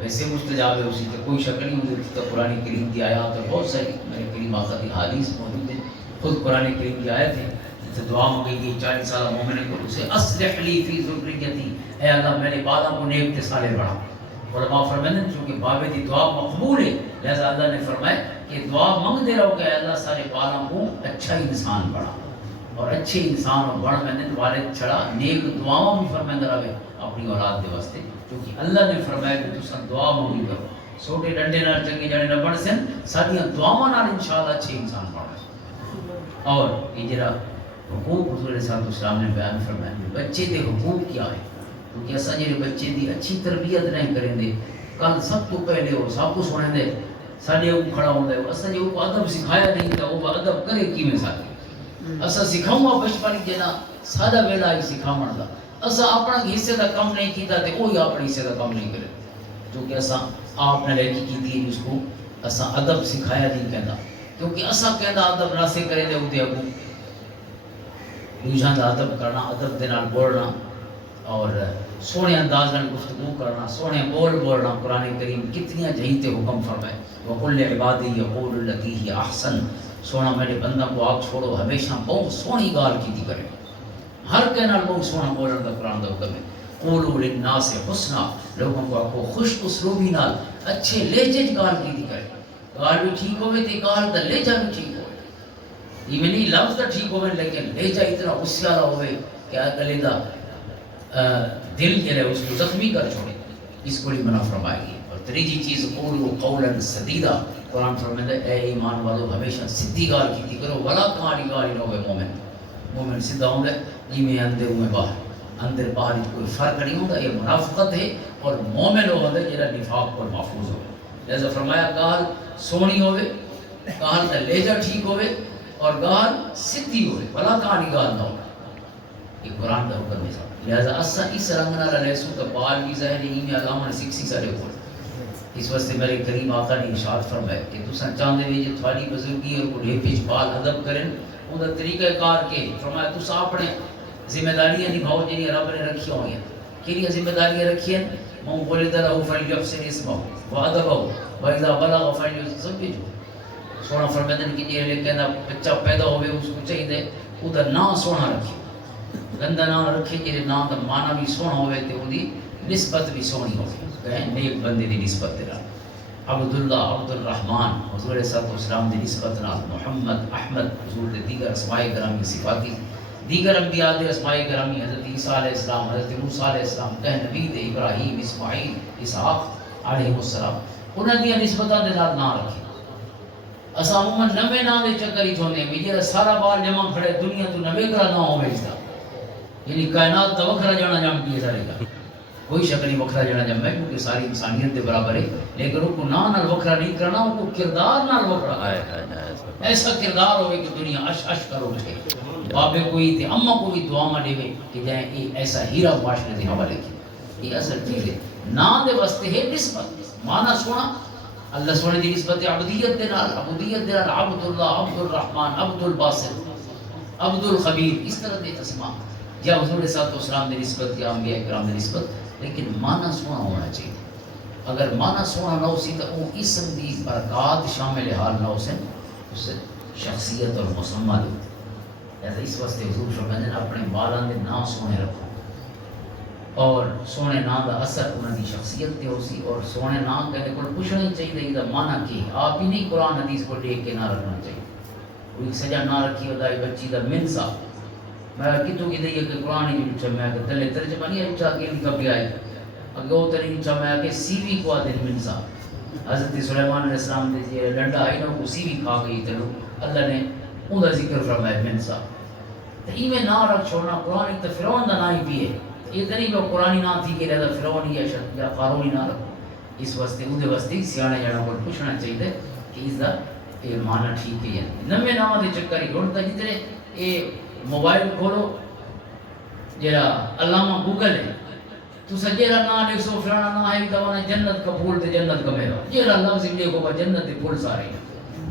ویسے مستجاب ہے. اسی کا کوئی شک نہیں. مجھے تو قرآن کریم کی آیات اور بہت ساری میرے کریم آقا کی حدیث موجود ہیں. خود قرآن کریم کی آیت ہے جیسے دعا مانگی گئی 40 سالہ مومن کو اسے اصلح لی فی ذریتی, اے اللہ میرے بالوں کو نیک تے صالح بنا. علماء فرماتے ہیں چونکہ بابے دی دعا مقبول ہے لہذا اللہ نے فرمایا کہ دعا مانگتے رہو کہ اللہ سارے بالوں کو اچھا انسان بنا. اور اچھے انسان اور بڑھ میں والد چھڑا نیک دعاؤں بھی فرمائندہ رہے اپنی اولاد دے واسطے, کیونکہ اللہ نے فرمایا کہ تساں دعا مانگی کرو چھوٹے ڈنڈے نال چنگے جانے نہ بن سن ساڈیاں دعاواں نال انشاءاللہ اچھے انسان بن. اور یہ جڑا حقوق حضور صلی اللہ علیہ وسلم نے بیان فرمایا بچے دے حقوق کیا ہے, کیونکہ اساں جڑے بچے دی اچھی تربیت نہیں کریں دے کل سب تو پہلے وہ سب کو سنیں دے ساڈے کو کھڑا ہوندا ہے اساں جو ادب سکھایا نہیں تا وہ ادب کرے کیویں ساڈے اساں سکھاؤں بچپن جنا سادہ ویلا ہی سکھاون دا اساں اپنا حصے دا کم نہیں کیتا تے کوئی اپنے حصے دا کم نہیں کرے. کیونکہ اساں آپ نے لے کی تھی اس کو اساں ادب سکھایا نہیں کہندا, کیونکہ اساں کہندا ادب نہ سے کرے دے اودے اگوں دوسرا دا ادب کرنا ادب دے نال بولنا اور سونے انداز نال گفتگو کرنا سونے بول بولنا. قرآن کریم کتنی جہی تے حکم فرمائے وقل لعبادی یقول التی ہی احسن, سونا میرے بندہ کو آگ چھوڑو ہمیشہ بہت سونی گال کی کرے ہر کے نال بہت سونا بولن دا قرآن دا حکم ہے قولوا للناس حسنا لوگوں کو آپ کو خوش اسلوبی نال اچھے لہجے گال کی کرے گال بھی ٹھیک ہوئے تے گال دا لہجہ بھی ٹھیک ہوئے یہ نہیں لفظ دا ٹھیک ہوئے لیکن لہجہ اتنا غصے والا ہوئے کہ اگلے دا دل جو ہے اس کو زخمی کر چھوڑے اس کو بھی منع فرمائے گی اور تیسری چیز قولوا قولا سدیدا قرآن فرمائے اے ایمان والو ہمیشہ سدھی گال کی کرو ولا کہانی گال نہ ہوئے مومن سیدھا ہوتا ہے جی میں اندر میں باہر اندر باہر کوئی فرق نہیں ہوتا یہ منافقت ہے اور مومن وہ ہوتا ہے جہاں نفاق پر محفوظ ہو جیسا فرمایا گال سونی ہوئے گال کا لہجہ ٹھیک ہوئے اور گال سدھی ہوئے بلا کہانی گال نہ ہو یہ قرآن کا حکم ہے لہذا اسا اس رنگ نہ رہسوں تو بال بھی ظاہر ہی میں علامہ سکسی سارے اوپر اس واسطے میرے کریم آقا نے ارشاد فرمایا کہ تساں چاہندے وے جے تھوڑی بزرگی اور کو ڈھیپچ بال ادب کریں ان کا طریقہ کار کے فرمایا تساں اپنے ذمہ داریاں نبھاؤ جنہیں رب نے رکھی ہوئی ہیں کہڑی ذمہ داریاں رکھی ہیں موں بولے درہ فلیحسن اسمہ وادبہ واذا بلغ فلیزوجہ سونا فرماتے ہیں کہ جی کہنا بچہ پیدا ہوئے اس کو چاہیے ادھر نام سونا رکھے گندہ نام رکھے جی نام کا معنی بھی سونا ہوئے تے وہ نسبت بھی سونی ہوئے کہیں نیک بندے دی نسبت دینا عبداللہ عبد الرحمن حضور صلی اللہ علیہ وسلم دی نسبت نال محمد احمد حضور دے دیگر اسماء گرامی صفاتی دیگر انبیاء دے اسماء گرامی حضرت عیسیٰ علیہ السلام حضرت موسیٰ علیہ السلام کہ نبی دے ابراہیم اسماعیل اسحاق علیہ السلام انہاں دی نسبتاں دے نال نہ رکھے اساں عموماً نویں نام دے چکر ہی چھوندے ہیں جڑا سارا بال جمع کھڑے دنیا تو نویں کرا نہ ہوے اس دا یعنی کائنات دا وکھرا جانا جام کی سارے کا کوئی شک نہیں وکھرا جانا جام ہے کیونکہ ساری انسانیت دے برابر ہے لیکن ان کو نام نال وکھرا نہیں کرنا ان کو کردار نال وکھرا ایسا کردار ہوئے کہ دنیا اش اش کرو بچے بابے کوئی تے اماں کو بھی دعا ماں دے کہ جائیں یہ ایسا ہیرا معاشرے دے حوالے کی یہ اصل چیز ہے نام دے واسطے ہے نسبت معنی سونا اللہ سونے دی نسبت عبدیت دے نال عبد اللہ عبد الرحمن عبد الباسط عبد الخبیر اس طرح دے تسمہ یا حضور صلی اللہ علیہ وسلم دی نسبت یا انبیاء کرام دی نسبت لیکن معنی سونا ہونا چاہیے اگر معنی سونا نہ ہو سی تو وہ اسم دی برکات شامل حال نہ ہو سے اس سے شخصیت اور مسمہ دے ایسا اس واسطے حضور فرماتے ہیں اپنے بالان دے نام سونے رکھو اور سونے نام دا اثر انہوں کی شخصیت تے ہو سی اور سونے نام کہنے کو پوچھنا ہی چاہیے کہ معنی کی آپ ہی نہیں قرآن حدیث کو دیکھ کے نہ رکھنا چاہیے کوئی سجا نہ رکھی ہوتا ہے بچی دا منسا میں کتوں کی دئیے کہ قرآن ہی نہیں پوچھا میں کہ دلے ترجمہ نہیں ہے پوچھا کہ لکھا بھی آئے اگر وہ تری پوچھا میں کہ سی وی کو آدھے منسا حضرت سلیمان علیہ السلام دے ڈنڈا آئی نا کو سی وی کھا گئی تلو اللہ نے ان کا ذکر فرمایا منسا تو ای میں نہ رکھ چھوڑنا قرآن ایک تو فرعون دا نہ ہی پیے یہ تو نہیں کہ قرآن نہ تھی کہ رہتا فرعون یا قارون ہی نہ رکھو اس واسطے اندھے واسطے سیانے جانا کو پوچھنا چاہیے کہ اس دا یہ معنی ٹھیک ہے نمے نام دے چکر ہی ڈھونڈتا جتنے یہ موبائل کھولو جرا علامہ گوگل ہے تو سجیرا نہ لکھو فلانا نہ ہے دوانا جنت کا پھول تے جنت کا میوہ جیرا لفظ لکھو با جنت کے پھول سارے ہیں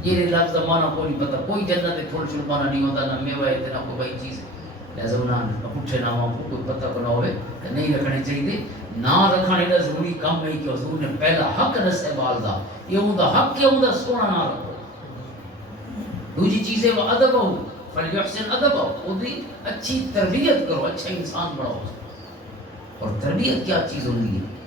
یہ لفظ کا معنی کوئی نہیں پتہ کوئی جنت کے پھول شروع معنی نہیں ہوتا نہ میوہ ہے نہ کوئی بھائی چیز ہے لہذا انہاں پوچھے ناموں کو کوئی پتہ بنا ہوئے کہ نہیں رکھنے چاہیے نہ رکھنے کا ضروری کام ہے کہ حضور نے پہلا حق نسے بال دا یہ ان کا حق کیا ان کا سونا نہ رکھو دوسری چیزیں وہ ادب ہو فلیحسن ادب ہو خودی اچھی تربیت کرو اچھا انسان بڑھو اور تربیت کیا چیز ہوندی ہے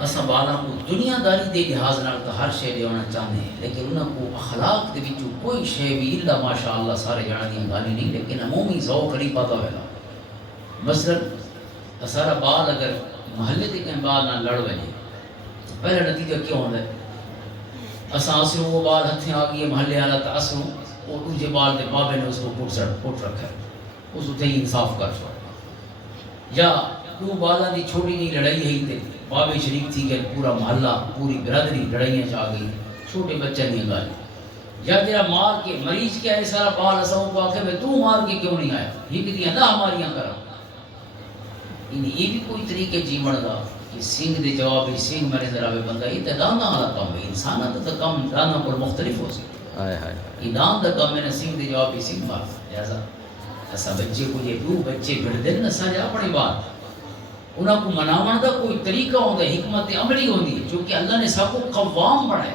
اساں بالا کو دنیا داری دے لحاظ نال تو ہر شے دینا چاہتے ہیں لیکن انہاں کو اخلاق دے وچوں کوئی شے بھی الا ماشاءاللہ سارے جانا دی گالی نہیں لیکن عمومی ذوق نہیں پتہ ہوگا مثلا سارا بال اگر محلے دے کہیں بال نہ لڑ وجے پہلا نتیجہ کیا ہوندا ہے اساں اسروں وہ بال ہتھیں آ گئی محلے والا تا اسروں وہ دوسرے بال دے بابے نے اس کو پٹ رکھا ہے اس تے انصاف کر چھوڑ یا دو بالاں دی چھوٹی نہیں لڑائی ہے تے بابے شریف تھی کہ پورا محلہ پوری برادری لڑائیاں چاہ گئی چھوٹے بچے نہیں گالی یا تیرا مار کے مریض کیا ہے سارا بال اساں کو آکھے میں تو مار کے کیوں نہیں آیا یہ کہ نہ ہماریاں کرا یہ بھی کوئی طریقے جیون دا کہ سنگھ دے جواب ہی سنگھ میرے ذرا بندہ یہ تے دانا والا کام ہے انساناں تے کم دانا کو مختلف ہو سکتا ہے یہ دان دا کام ہے سنگھ دے جواب ہی سنگھ مار لہذا ایسا بچے کو یہ دو بچے بڑھ دے نہ سارے اپنی بات انہاں کو مناون دا کوئی طریقہ ہوندا ہے حکمت عملی ہوندی ہے جو کہ اللہ نے سب کو قوام بنایا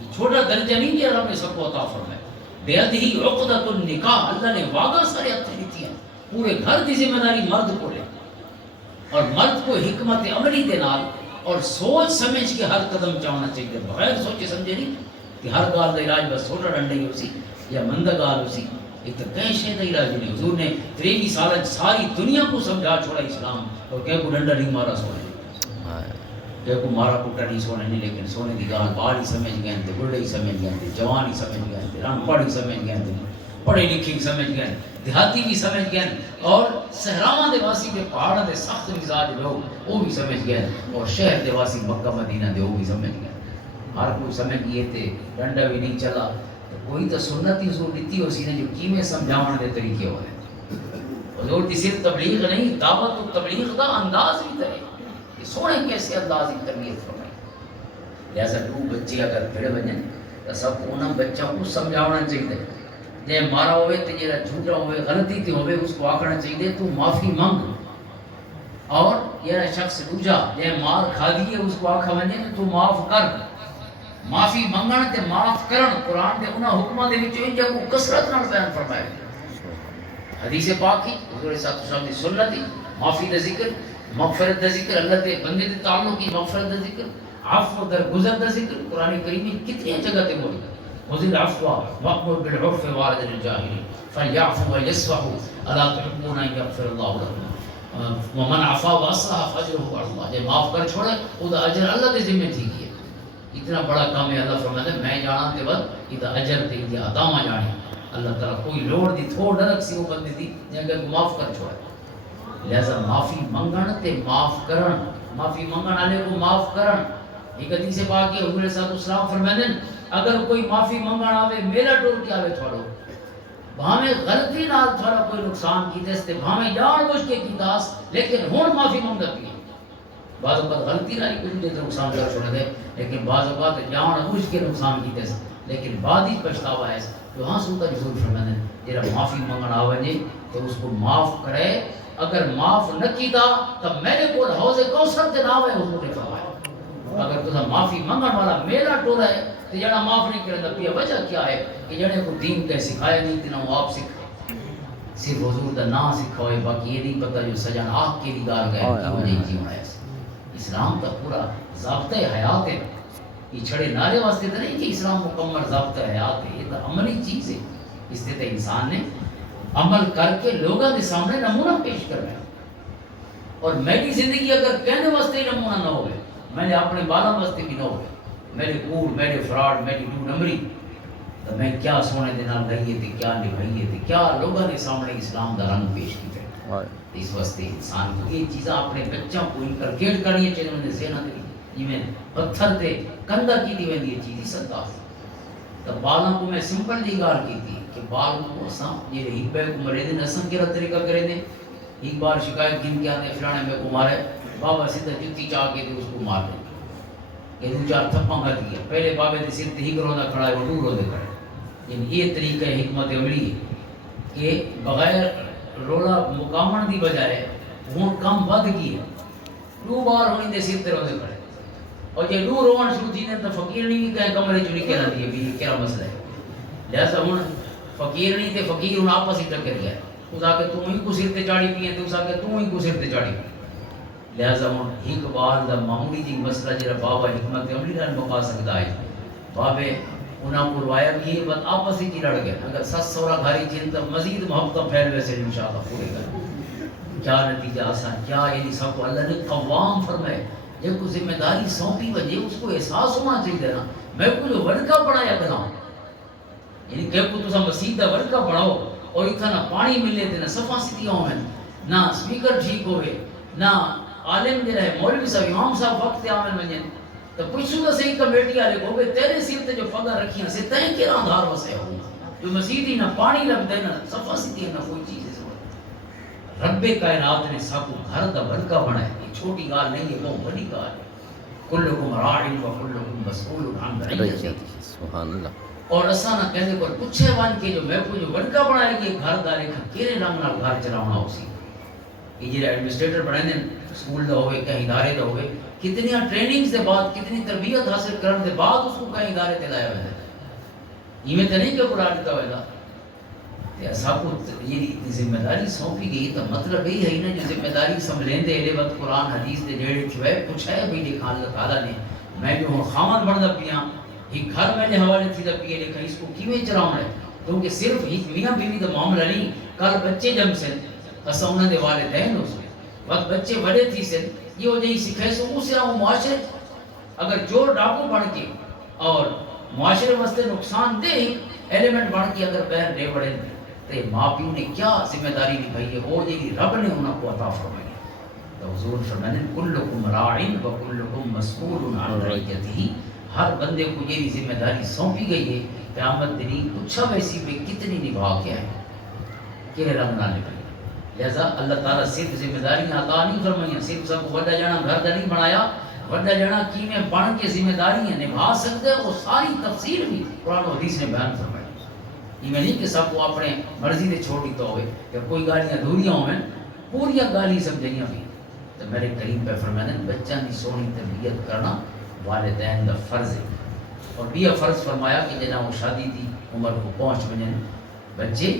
یہ چھوٹا درجہ نہیں دیا رب نے سب کو عطا فرمایا بیدہی عقدۃ النکاح، اللہ نے واگا سارے ہاتھ دیتی ہیں، پورے گھر کی ذمہ داری مرد کو لے، اور مرد کو حکمت عملی دے نال اور سوچ سمجھ کے ہر قدم چاہنا چاہیے، بغیر سوچے سمجھے نہیں کہ ہر گال کا علاج بس چھوٹا ڈنڈا ہی ہو سی یا مندہ گال ہو سی، ایک تو کہیں شے کا علاج نہیں۔ حضور نے 23 سال ساری دنیا کو سمجھا چھوڑا اسلام، اور کہ کو ڈنڈا نہیں مارا سونے، کہ کو مارا کٹا نہیں سونے نہیں، لیکن سونے کی گال بال ہی سمجھ گئے تھے، بڑھے ہی سمجھ گئے تھے، جوان ہی سمجھ گئے تھے، ان پڑھ ہی سمجھ گئے تھے، پڑھے لکھے سمجھ گئے، دیہاتی بھی سمجھ گئے، اور صحراواں دے واسی دے پہاڑاں دے سخت مزاج لوگ وہ بھی سمجھ گئے، اور شہر دے واسی مکہ مدینہ دے وہ بھی سمجھ گئے، ہر کوئی سمجھ گئے تھے، ڈنڈا بھی نہیں چلا۔ کوئی تو سنت ہی حضور دیتی ہو سی نے جو کیویں سمجھاون دے طریقے ہوئے، حضور دی صرف تبلیغ نہیں، دعوت و تبلیغ دا انداز بھی ہے کہ سونے کیسے انداز کی تربیت فرمائی۔ لہذا دو بچے اگر پھڑ بنیں تو سب انہاں بچوں کو سمجھاونا چاہیے، جے مارا ہوئے تو جڑا جھوٹا ہوئے غلطی تے ہوئے اس کو آکھنا چاہیے تو معافی مانگ، اور یہ شخص دوجا جے مار کھا دیے اس کو آکھا ونجے تو معاف کر۔ معافی منگن تے معاف کرن قرآن دے انہاں حکماں دے وچ انجا کو کثرت نال بیان فرمایا، حدیث پاک ہی حضور صلی اللہ علیہ وسلم دی سنت ہی، معافی دا ذکر، مغفرت دا ذکر، اللہ دے بندے دے تعلق کی مغفرت دا ذکر، عفو در گزر دا ذکر قرآن کریم میں کتنی جگہ تے موجود ہے۔ خذ العفو وأمر بالعرف وأعرض عن الجاهلين فليعفوا وليصفحوا ألا تحبون أن يغفر الله لكم ومن عفا وأصلح فأجره على الله، جے معاف کر چھوڑے او دا اجر اللہ دے ذمہ تھی گیا، اتنا بڑا کام ہے۔ اللہ فرماتا ہے میں جانا تے وقت یہ اجر تے یہ عطا ما جانے، اللہ تعالیٰ کوئی لوڑ دی تھوڑ نہ رکھ سی وہ بندے دی جے کہ معاف کر چھوڑے۔ لہذا معافی منگن تے معاف کرن، معافی منگن والے کو معاف کرن۔ ایک حدیث پاک ہے حضور صلی اللہ علیہ وسلم فرماتے ہیں اگر کوئی معافی منگن آوے میرا ٹول کے آوے تھوڑو، بھاویں غلطی نال تھوڑا کوئی نقصان کیتے تے بھاویں جان بوجھ کے کیتاس لیکن ہن معافی منگدا پیا، بعض اوقات غلطی نال کوئی دے نقصان کر چھوڑ دے، لیکن بعض اوقات جان بوجھ کے نقصان کیتے لیکن بعد ہی پچھتاوا ہے۔ تو ہاں سوتا حضور فرماتے ہیں جڑا معافی منگن آوے تو اس کو معاف کرے، اگر معاف نہ کیتا تو میرے کول حوض کوثر تے نہ ہوئے، حضور نے فرمایا اگر تسا معافی منگن والا میرا ٹولا ہے تو جڑا معاف نہیں کرتا پیا وجہ کیا ہے کہ جڑے کو دین کے سکھایا نہیں تینا وہ آپ سکھا، صرف حضور دا نام سکھا ہوئے، باقی یہ نہیں پتہ جو سجن آگ کے لیے گار گئے کیوں نہیں جیونا ہے۔ اسلام کا پورا ضابطہ حیات ہے، یہ چھڑے نعرے واسطے تو نہیں کہ اسلام مکمل ضابطہ حیات ہے، یہ تو عملی چیز ہے، اس سے انسان نے عمل کر کے لوگوں کے سامنے نمونہ پیش کرنا ہے۔ اور میری زندگی اگر کہنے واسطے ہی نمونہ نہ ہوئے، میں نے اپنے بالا واسطے بھی نہ ہوئے، میرے کوڑ، میرے فراڈ، میری دو نمبری، تو میں کیا سونے دے نال گئیے تھے، کیا نبھائیے تھے، کیا لوگوں کے سامنے اسلام دا رنگ پیش کی تھے۔ اس واسطے انسان کو یہ چیزاں اپنے بچوں کو انکلکیٹ کرنی چاہیے، انہیں ذہن دے جویں پتھر تے کندا کی دی ویندی چیز ہی صدقہ۔ تو بالاں کو میں سمپل دی گال کی تھی کہ بال کو اساں یہ ایک بے کو مرے دے اساں کیڑا طریقہ کرے دے، ایک بار شکایت گن کے آتے فلانے میں کو مارے، بابا سیدھا جتی چاہ کے اس کو مار دے، یہ دو چار تھپاں کر دیا، پہلے بابے دے سر تے ہی روندہ کھڑا ہے وہ دو روندے کھڑے۔ یعنی یہ طریقہ حکمت عملی ہے کہ بغیر رولا مقامن دی بجائے ہون کم ود گئی ہے، دو بار ہونی دے سر تے روندے کھڑے، اور جے دو روان شروع تھی نے تو فقیر نہیں کہیں کمرے چ نہیں کہنا دیئے بھی کیا مسئلہ ہے۔ لہذا ہون فقیر نہیں تے فقیر ہون آپس ہی ٹکر گیا ہے، اس آکے تو ہی کو سر تے چاڑی پیئے تو اس آکے تو ہی کو سر تے چاڑی پیئے۔ لہذا ہوں ایک بار دا معمولی جی مسئلہ جرا بابا حکمت عملی نال مقا سکتا ہے، بابے انہاں کو روایا بھی یہ بات آپس ہی کی لڑ گئے، اگر سس سورا گھاری چین تو مزید محبت پھیل ویسے انشاءاللہ پورے گئے۔ کیا نتیجہ آسان، کیا یعنی سب کو اللہ نے قوام فرمائے، جب کو ذمہ داری سونپی وجہ اس کو احساس ہونا چاہیے نا میں کو جو ورکا پڑھایا بناؤں، یعنی کہ کو تسا مسجد دا ورکا پڑھاؤ اور اتنا نہ پانی ملے تے نہ صفا ستیاں ہوئے نہ سپیکر ٹھیک ہوئے نہ عالم جو ہے مولوی صاحب امام صاحب وقت عامل ونجن تو پوچھو تو صحیح کمیٹی والے کو کہ تیرے سر تے جو پگا رکھیاں سے تیں کیڑا اندھار وسے ہو جو مسجد ہی نہ پانی لگتا ہے نہ صفا ستیاں نہ کوئی چیز ہے۔ رب کائنات نے سب کو گھر دا ورکا بنایا، یہ چھوٹی گال نہیں ہے، بہت بڑی گال ہے۔ کلکم راع و کلکم مسئول عن رعیتہ، سبحان اللہ۔ اور اساں نہ کہنے کو پوچھے وان کے جو میں کو جو ورکا بنایا کہ گھر دا لکھا کیرے رنگ نال گھر چلاونا ہو سی، یہ جو ایڈمنسٹریٹر بڑھائیں دیں سکول دا ہوئے کہیں ادارے دا ہوئے کتنی ٹریننگز دے بعد کتنی تربیت حاصل کرنے دے بعد اس کو کہیں ادارے تے لایا ہوئے ایویں تو نہیں کہ بڑا دیتا ہوئے اصحاب کو یہ ذمہ داری سونپی گئی تو مطلب یہی ہے نا جو ذمہ داری سنبھلیں دے اے وقت قرآن حدیث دے جڑے چھوئے کچھ ہے بھئی دیکھا اللہ تعالیٰ نے میں جو ہوں خامن بڑھدا پیاں ایک گھر میں نے حوالے تھی دا پیے دیکھا اس کو کیویں چلاؤں ہے کیونکہ صرف ایک میاں بیوی دا معاملہ نہیں کل بچے جم سے اسا انہاں دے والدین ہو سکے وقت بچے بڑے تھی سے یہ ہو جائے سکھائے سو اسے آؤں معاشرے اگر چور ڈاکو بڑھ کے اور معاشرے واسطے نقصان دہ ایلیمنٹ بڑھ کے اگر بہر دے بڑے تے ماں پیو نے کیا ذمہ داری نبھائی ہے وہ جی رب نے انہوں کو عطا فرمائی تو حضور فرمانے کلکم راعن و کلکم مسئول عن رعیتہ ہر بندے کو یہ ذمہ داری سونپی گئی ہے قیامت دنی اچھا ویسی پہ کتنی نبھا کے آئے کہ رب نہ نبھائی لہذا اللہ تعالیٰ صرف ذمہ داری عطا نہیں فرمائی صرف سب کو وڈا جانا گھر دا نہیں بنایا وڈا جانا کی میں بن کے ذمہ داریاں نبھا سکتے وہ ساری تفصیل بھی قرآن و حدیث نے بیان فرمائی یہ میں نہیں کہ سب کو اپنے مرضی دے چھوڑی تو ہوئے کہ کوئی گالیاں دوریاں ہوئے پوریا گالی سمجھائیاں بھی تو میرے کریم پہ فرمانے بچہ کی سونی تربیت کرنا والدین دا فرض ہے اور بھی فرض فرمایا کہ جنا وہ شادی دی عمر کو پہنچ بجن بچے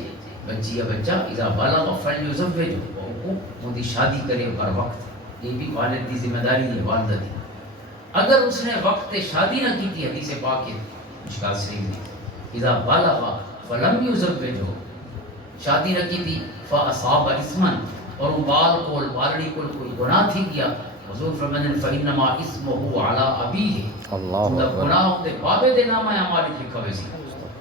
بچی یا بچہ اذا بالغ فلیزوج وہ ان کی شادی کرے پر وقت یہ بھی والد کی ذمہ داری ہے والدہ دی اگر اس نے وقت شادی نہ کی تھی حدیث پاک ہے مشکات شریف میں اذا بالغ فلم یزوج شادی نہ کی تھی فاصاب اسما اور بال کو بالڑی کو کوئی گناہ تھی کیا حضور فرمانے فانما اسمه علی ابیہ اللہ گناہ دے بابے دے نام ہے ہماری لکھا ہوئے سی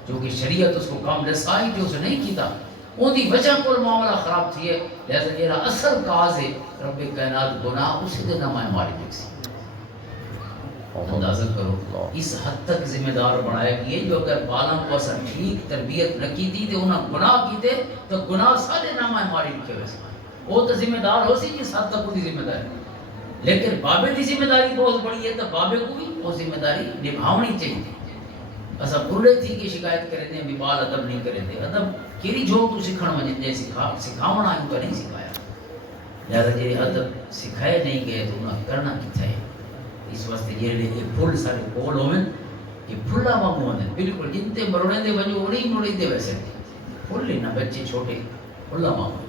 جو کہ شریعت اس کو کام رسائی جو اسے نہیں کیتا ان دی وجہ کو معاملہ خراب تھی ہے لہذا یہ اصل کاز ہے رب کائنات گناہ اسی دے نام ہے ہماری لکھ سی اندازہ کرو اس حد تک ذمہ دار بنایا کہ یہ جو اگر بالاں کو اثر ٹھیک تربیت نہ کی تھی تو انہاں گناہ کیتے تو گناہ سارے نام ہے ہماری لکھے ہوئے وہ تو ذمہ دار ہو سی جس حد تک وہ ذمہ داری لیکن بابے کی ذمہ داری بہت بڑی ہے تو بابے کو بھی وہ ذمہ داری نبھاونی چاہیے ایسا بھولے تھی کہ شکایت کرے تھے بھی بال ادب نہیں کرے تھے ادب کیری جو تو سکھانا مجھے جے سکھاونا ہے ان کا نہیں سکھایا لہذا جی ادب سکھائے نہیں گئے تو انہیں کرنا کتنا ہے اس واسطے یہ پھول سارے کول ہوئے یہ پھلا مامو ہیں بالکل جن تے مروڑے دے وجہ اڑی مروڑی دے ویسے پھول لینا بچے چھوٹے پھلا مامو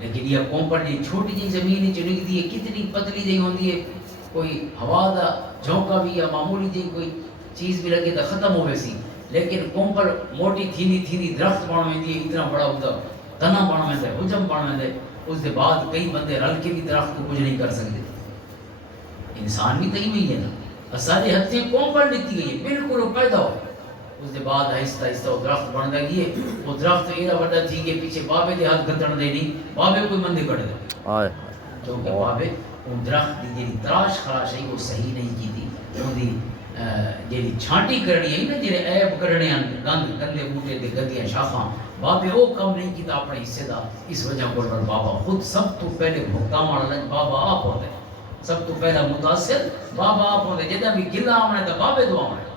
لیکن یہ کومپر جی چھوٹی جی زمین چنک دی ہے کتنی پتلی جی ہوندی ہے کوئی ہوا دا جھونکا بھی یا معمولی جی کوئی چیز بھی لگے تو ختم ہو ویسی لیکن کومپر موٹی تھینی درخت بڑھ میں دی اتنا بڑا ہوتا تنا بڑھ میں دے حجم بڑھ میں دے اس دے بعد کئی بندے رل کے بھی درخت کو کچھ نہیں کر سکتے انسان بھی کہیں میں ہی ہے نا سارے ہتھیں کومپر لیتی گئی ہے بالکل وہ پیدا ہو اس دے بعد آہستہ آہستہ وہ درخت بڑھتا گئی ہے وہ درخت ایڈا بڑا تھی کہ پیچھے بابے دے ہاتھ گھتن دے نہیں بابے کوئی مندے کٹ دے کیونکہ بابے ان درخت دی جی تراش خراش ہے وہ صحیح نہیں کی تھی ان دی جی چھانٹی کرنی ہے نا جی عیب کرنے ہیں گند گندے بوٹے دے گندیاں شاخاں بابے وہ کم نہیں کیتا اپنے حصے دا اس وجہ کو بابا خود سب تو پہلے بھگتا مارا لیں بابا آپ ہوتے سب تو پہلا متاثر بابا آپ ہوتے جدہ بھی گلہ آمنا ہے تو بابے دو آمنا ہے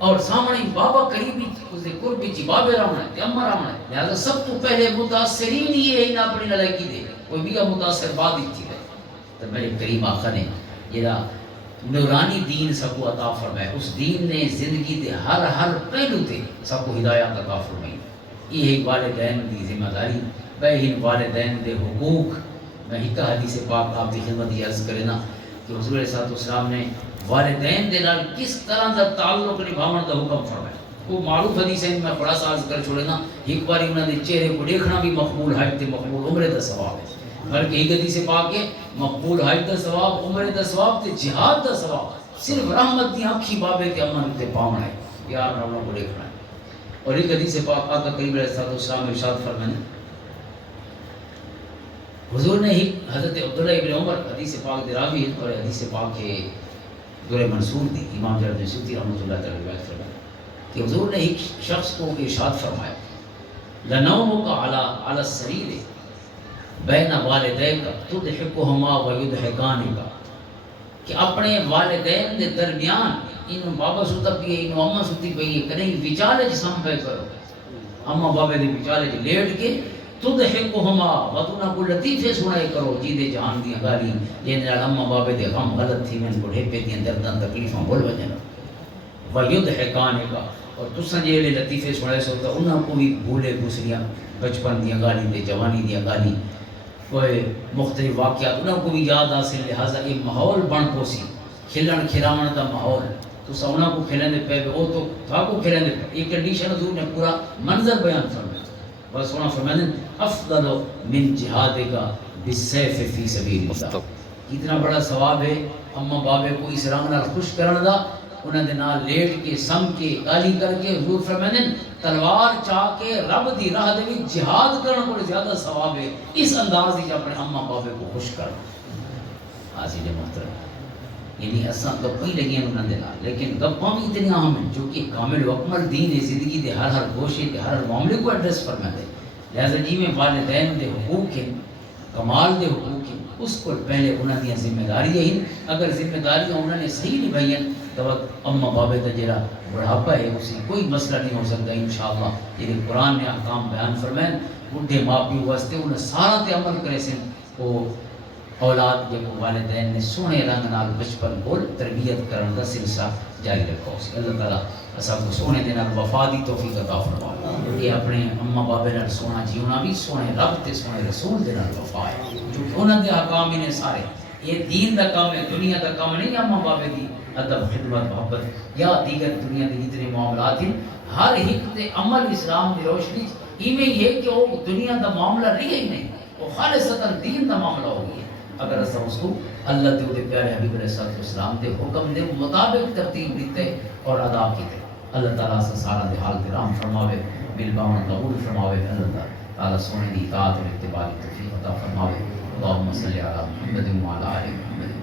اور سامنے بابا قریبی اس دے قربی چی بابے رامنا ہے امر رامنا ہے لہذا سب تو پہلے متاثرین یہ ہے نا اپنی لڑکی دے کوئی بھی متاثر بعد ہی تھی تو میرے کریم آقا نے یہ نورانی دین سب کو عطا فرمائے اس دین نے زندگی دے ہر پہلو تے سب کو ہدایات عطا فرمائی یہ ایک والدین دی ذمہ داری بہن والدین دے حقوق میں ہی حدیث پاک آپ کی خدمت یہ عرض کرنا کہ حضور علیہ السلام نے والدین دے نال کس طرح دا تعلق نبھاون دا حکم فرمایا وہ معروف حدیث ہے میں بڑا سا عرض کر چھوڑنا ایک بار انہوں نے چہرے کو دیکھنا بھی مقبول حج تے مقبول عمرے دا ثواب ہے بلکہ ایک حدیث پاک ہے مقبول حج دا ثواب عمرے دا ثواب تے جہاد دا ثواب صرف رحمت دی آنکھی بابے تے امن تے پاونا ہے یار رحمت کو دیکھنا ہے اور ایک حدیث پاک آقا کریم علیہ السلام ارشاد فرمانے حضور نے ہی حضرت عبداللہ ابن عمر حدیث پاک دی راوی ہے اور حدیث پاک ہے دور منصور دی امام جلد سیوطی رحمۃ اللہ تعالی روایت فرمایا کہ حضور نے ایک شخص کو ارشاد فرمایا لنومک علی السریر بین والدیک تضحکہما ویضحکانک کہ اپنے والدین دے درمیان انہوں بابا ستا پیے انہوں اماں ستی پیے کہیں وچالے جسم پہ کرو اماں بابے دے وچالے لیٹ کے تضحکہما وتنا کو لطیفے سنائے کرو جی دے جہان دیاں گالی جن اماں بابے دے غم غلط تھی میں کو ڈھیپے دیاں درداں تکلیفاں بول وجنا وَيُضْحِكَانِ کا اور تساں جے لطیفے سنے سو تو انہاں کو بھی بھولے گزریاں بچپن دیاں گالی تے جوانی دیاں گالی کوئی مختلف واقعات انہاں کو بھی یاد حاصل لہٰذا یہ ماحول بن پوسی کھلن کھلاون دا ماحول تو انہاں کو کھلن دے پے او تو تھا کو کھلن دے ایک کنڈیشن حضور نے پورا منظر بیان فرمایا بس انہاں فرمایا افضل من جہادک بالسیف فی سبیل اللہ کتنا بڑا ثواب ہے اماں بابے کو اس رنگ نال خوش کرن دا انہاں دے نال لیٹ کے سم کے گالی کر کے حضور فرماندے تلوار چاہ کے رب دی راہ دے وچ جہاد کرن کو زیادہ ثواب ہے اس انداز وچ اپنے اماں بابے کو خوش کرنا حاضر محترم یعنی اساں گپاں لگیاں انہاں دے نال لیکن گپاں بھی اتنی اہم ہیں جو کہ کامل و اکمل دین ہے زندگی دے ہر گوشے کے ہر معاملے کو ایڈریس فرماتے لہذا جی میں والدین دے حقوق ہیں کمال دے حقوق ہیں اس کو پہلے انہاں دی ذمہ داریاں ہیں اگر ذمہ داریاں انہاں نے صحیح نبھائیں تو اماں بابے دا جڑا بڑھاپا ہے اسی کوئی مسئلہ نہیں ہو سکتا انشاءاللہ یہ قرآن نے احکام بیان فرمائے بڈھے ماں پیو واسطے انہیں سارا تے عمل کرے سن وہ اولاد جب والدین نے سونے رنگ نال بچپن کو تربیت کرن دا سلسلہ جاری رکھو سی اللہ تعالیٰ اساں کو سونے دے نال وفا دی توفیق عطا فرمائے یہ اپنے اماں بابے نال سونا جیونا بھی سونے رب تے سونے رسول دے نال وفا ہے کیونکہ انہاں دے احکام نے سارے یہ دین دا کام ہے دنیا دا کام نہیں اماں بابے دی ادب خدمت محبت یا دیگر دنیا کے جتنے معاملات ہیں ہر ایک تے عمل اسلام کی روشنی ایویں ہی ہے کہ وہ دنیا کا معاملہ رہی ہی نہیں وہ خالصتاً دین کا معاملہ ہو گیا اگر اساں اس کو اللہ تے دے پیارے حبیب علیہ السلام دے حکم دے مطابق ترتیب دیتے اور ادا کیتے اللہ تعالیٰ سے سارا دے حال تے رحم فرماوے بالباون قبول فرماوے اللہ تعالیٰ سونے دی اطاعت اور اتباع کی توفیق عطا فرماوے اللهم صل علی محمد وعلی آل محمد